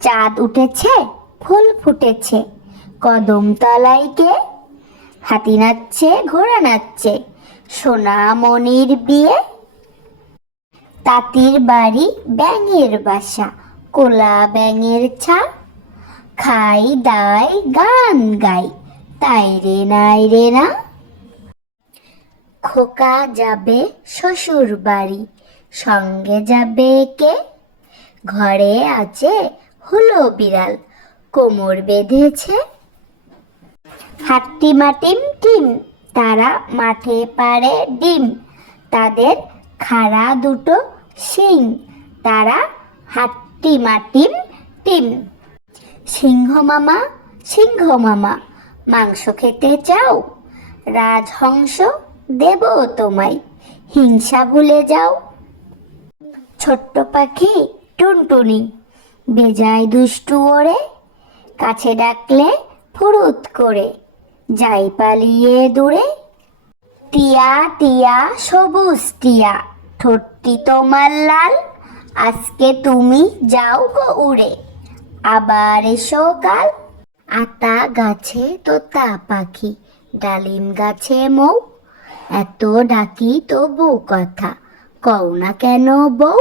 চাঁদ উঠেছে, ফুল ফুটেছে, কদম তলায় কে? হাতি নাচছে, ঘোড়া নাচছে, সোনামণির বিয়ে। তাঁতির বাড়ি, ব্যাঙের বাসা, কোলা ব্যাঙের ছা। খাই দাই গান গাই, তাই রে নাই রে না। খোকা যাবে শ্বশুর বাড়ি, সঙ্গে যাবে কে? ঘরে আছে হলো বিড়াল, কোমর বেঁধেছে। হাট্টিমা টিম টিম, তারা মাঠে পাড়ে ডিম, তাদের খাড়া দুটো শিং, তারা হাট্টিমা টিম টিম। সিংহ মামা, সিংহ মামা, মাংস খেতে চাও? রাজহংস দেব তোমায়, হিংসা ভুলে যাও। ছোট্ট পাখি টুনটুনি, বেজায় দুষ্টু ওরে, কাছে ডাকলে ফুরুত করে যাই পালিয়ে দূরে। টিয়া টিয়া সবুজ টিয়া, ঠোঁটটি তোমার লাল, আজকে তুমি যাও গো উড়ে, আবার এসো কাল। আতা গাছে তোতা পাখি, ডালিম গাছে মৌ, এত ডাকি তবু কথা কও না কেন বউ।